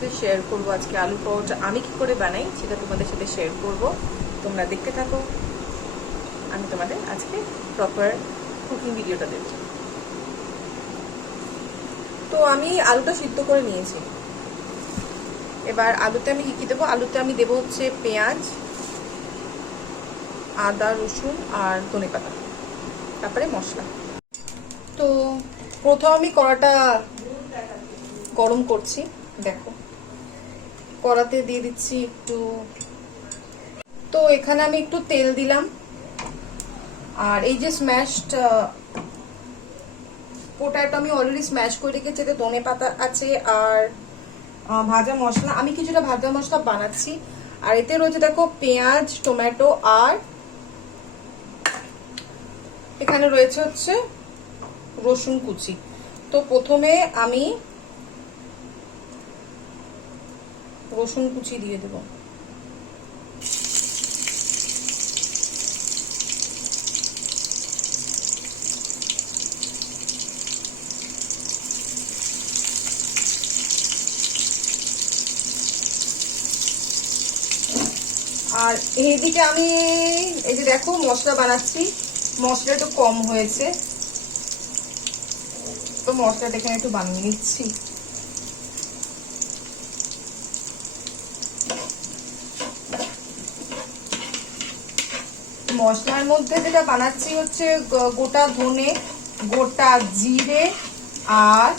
আজকে শেয়ার করব আজকে আলু পরোটা আমি কি করে বানাই সেটা তোমাদের সাথে শেয়ার করব। তোমরা দেখতে থাকো, আমি তোমাদের আজকে প্রপার কুকিং ভিডিওটা দেব। তো আমি আলুটা সিদ্ধ করে নিয়েছি। এবার আলুতে আমি কি দেবো, আলুতে আমি দেবো হচ্ছে পেঁয়াজ, আদা রসুন আর ধনেপাতা, তারপরে মশলা। তো প্রথম আমি কড়াটা গরম করছি। দেখো কড়াতে দিয়ে দিচ্ছি একটু, তো এখানে আমি একটু তেল দিলাম। আর এই যে স্ম্যাশড পোটাটো আমি অলরেডি স্ম্যাশ করে রেখেছি, এতে ধনেপাতা আছে আর ভাজা মশলা, আমি কিছুটা ভাজা মশলা বানাচ্ছি। আর এতে রয়েছে দেখো পেঁয়াজ, টমেটো আর এখানে রয়েছে হচ্ছে রসুন কুচি। তো প্রথমে আমি রসুন কুচি দিয়ে দেব। আর এইদিকে আমি এই যে দেখো মশলা বানাচ্ছি, মশলা একটু কম হয়েছে, তো মশলাটা এখানে একটু বানিয়ে নিচ্ছি। মশলার মধ্যে যেটা বানাচ্ছি হচ্ছে গোটা ধনে, গোটা জিরে আর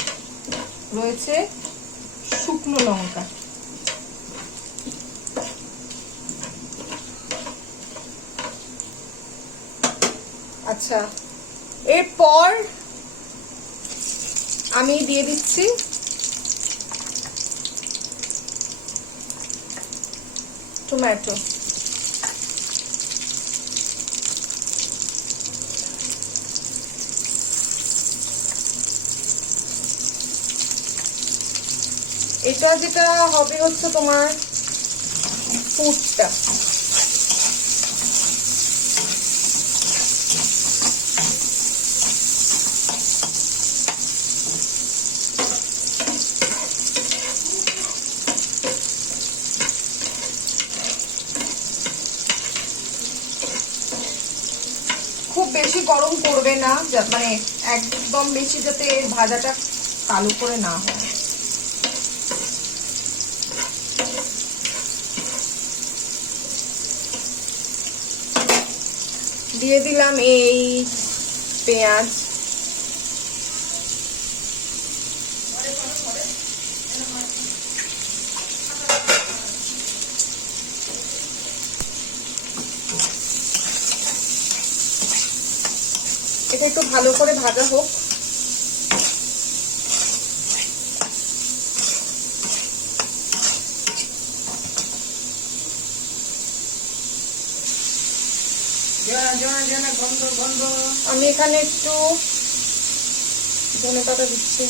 রয়েছে শুকনো লঙ্কা। আচ্ছা, এরপর আমি দিয়ে দিচ্ছি টমেটো। এটা যেটা হবে হচ্ছে তোমার ফুডটা। খুব বেশি গরম করবে না, মানে একদম বেশি যাতে ভাজাটা কালো করে না হয়। দিয়ে দিলাম এই পেঁয়াজ, এটা একটু ভালো করে ভাজা হোক। আমি এখানে একটু ধনেপাতা দিচ্ছি।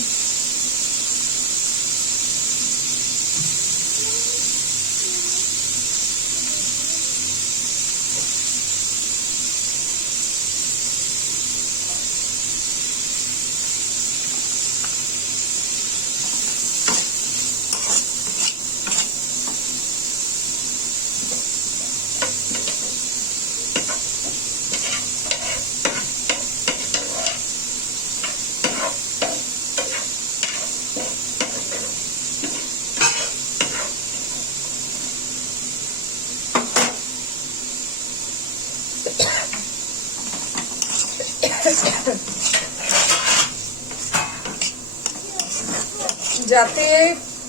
যাতে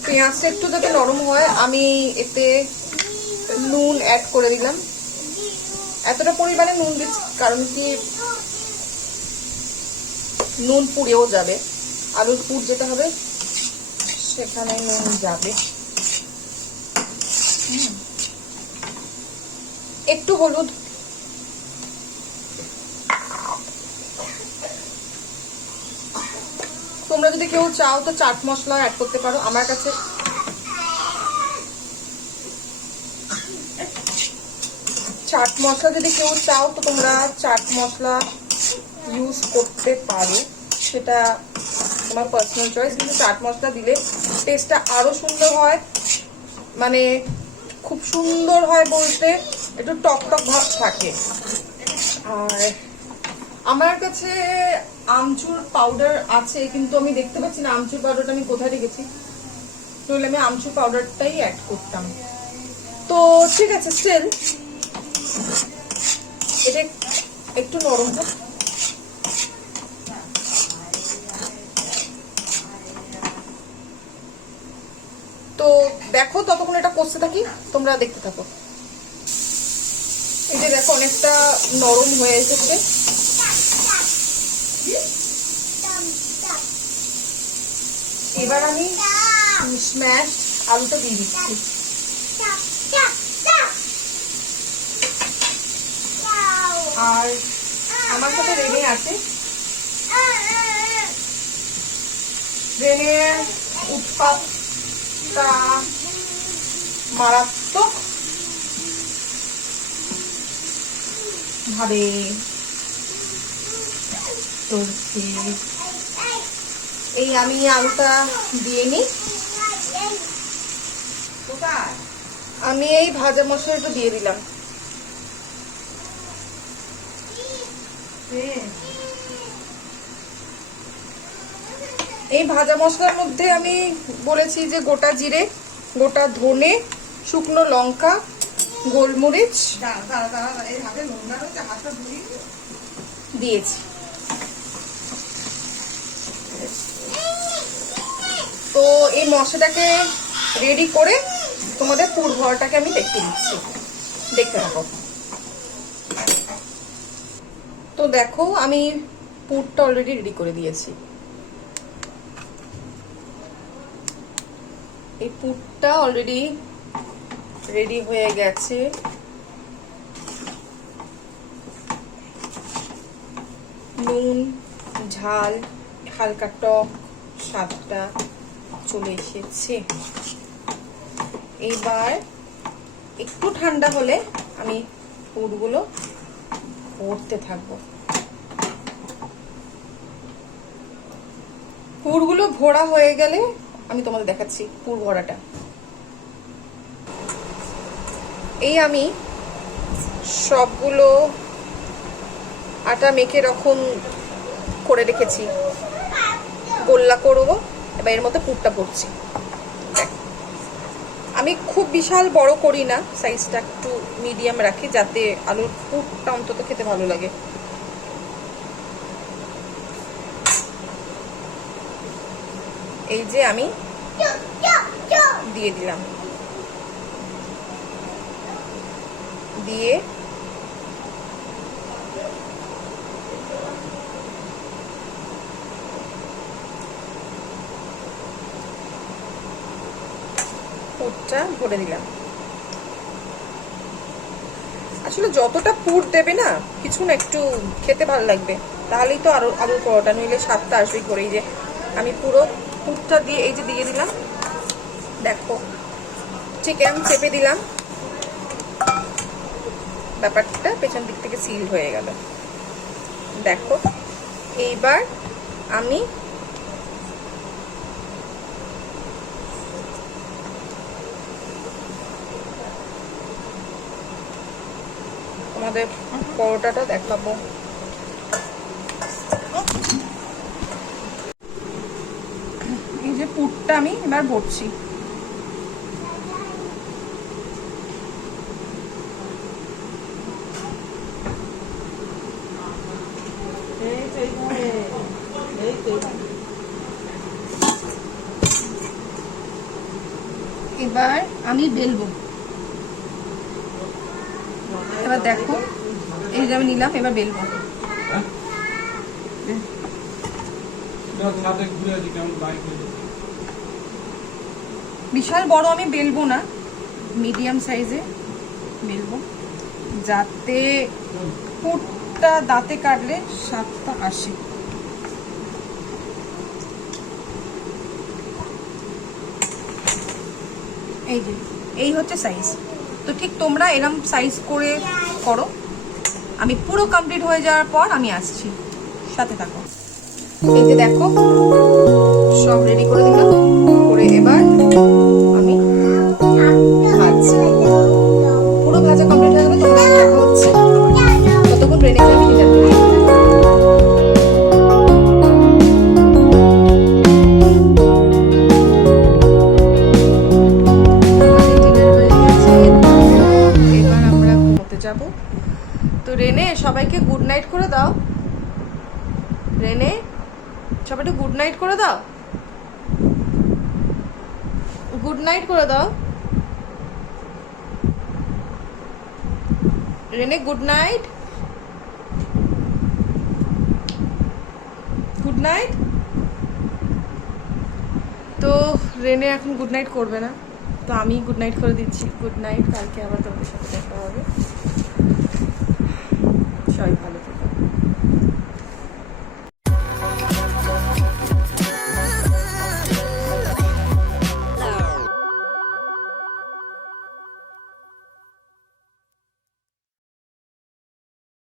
পেঁয়াজটা একটু যাতে নরম হয় আমি এতে নুন অ্যাড করে দিলাম। এতটা পরিমাণে নুন দিচ্ছি কারণ কি নুন পুড়েও যাবে, আলুর পুর যেটা হবে সেখানে নুন যাবে। একটু হলুদ, তোমরা যদি কেউ চাও তো চাট মশলা অ্যাড করতে পারো। আমার কাছে চাট মশলা যদি কেউ চাও তো তোমরা চাট মশলা ইউজ করতে পারো, সেটা তোমার পার্সোনাল চয়েস। কিন্তু চাট মশলা দিলে টেস্টটা আরো সুন্দর হয়, মানে খুব সুন্দর হয় বলতে একটু টক টক ভাব থাকে। আর আমার কাছে আমচুর পাউডার আছে, কিন্তু আমি দেখতে পাচ্ছি না আমচুর পাউডারটা আমি কোথায় রেখেছি, তাহলে আমি আমচুর পাউডারটাই অ্যাড করতাম। তো ঠিক আছে, স্টিল এটা একটু নরম হোক। তো দেখো ততক্ষণ এটা কষতে থাকি, তোমরা দেখতে থাকো। এই যে দেখো অনেকটা নরম হয়ে এসেছে। এবার আমি স্ম্যাশ আলুটা দিয়ে দিচ্ছি। আর আমার সাথে রেনে আছে, রেনের উৎপাতটা মারাত্মক ভাবে চলছে। এই আমি আলুটা দিয়ে নিই, আমি এই ভাজা মশলাটা দিয়ে দিলাম। এই ভাজা মশলার মধ্যে আমি বলেছি যে গোটা জিরে, গোটা ধনে, শুকনো লঙ্কা, গোলমরিচ দিয়েছি। তো এই মশলাটাকে রেডি করে তোমাদের পুর ভরাটাকে আমি দেখতে দিচ্ছি, দেখতে থাকো। তো দেখো আমি পুরটা অলরেডি রেডি করে দিয়েছি। এই পুরটা অলরেডি রেডি হয়ে গেছে। নুন, ঝাল, হালকা টক স্বাদটা চলে এসেছে। এইবার একটু ঠান্ডা হলে আমি পুরগুলো ভরতে থাকবো। পুরগুলো ভরা হয়ে গেলে আমি তোমাদের দেখাচ্ছি পুর ভরাটা। এই আমি সবগুলো আটা মেখে এরকম করে রেখেছি, গোল্লা করবো। এবার এর মধ্যে পুরটা ভরছি। আমি খুব বিশাল বড় করি না, সাইজটা একটু মিডিয়াম রাখি যাতে আলুর পুরটা অন্তত খেতে ভালো লাগে। এই যে আমি দিয়ে দিলাম, দিয়ে পুরটা ভরে দিলাম। আসলে যতটা পুর দেবে না কিছু না, একটু খেতে ভালো লাগবে, তাহলেই তো আরো আলুর পরোটা, নইলে স্বাদটা আসবেই করে। এই যে আমি পুরো পুরটা দিয়ে এই যে দিয়ে দিলাম, দেখো চিকেন চেপে দিলাম, ব্যাপারটা পেছন দিক থেকে সিল হয়ে গেল। দেখো এইবার আমি তোমাদের পরোটাটা দেখাবো। এই যে পুরটা আমি এবার ভরছি। এবার আমি বেলবো। এবার দেখো এই যে আমি নিলাম, এবার বেলবো। বিশাল বড় আমি বেলবো না, মিডিয়াম সাইজে বেলবো, যাতে পুরটা দাঁতে কাটলে স্বাদটা আসে। এই যে এই হচ্ছে সাইজ। তো ঠিক তোমরা এরকম সাইজ করে করো। আমি পুরো কমপ্লিট হয়ে যাওয়ার পর আমি আসছি, সাথে থাকো। এই যে দেখো সব রেডি করে দিলাম, করে এবার আমি ভাজছি, পুরো ভাজা কমপ্লিট হয়ে গেলে তোমাদের সাথে দেখা হচ্ছে। ততক্ষণ রেনেকে আমি ডিনার করে দিই। যাব তো রেনে সবাইকে গুড নাইট করে দাও। রেনে সবাইকে গুড নাইট করে দাও, গুড নাইট করে দাও। Renee good night, good night. তো রেনে এখন গুড নাইট করবে না, তো আমি গুড নাইট করে দিচ্ছি। গুড নাইট, কালকে আবার তোমাদের সাথে দেখা হবে। সবাই ভালো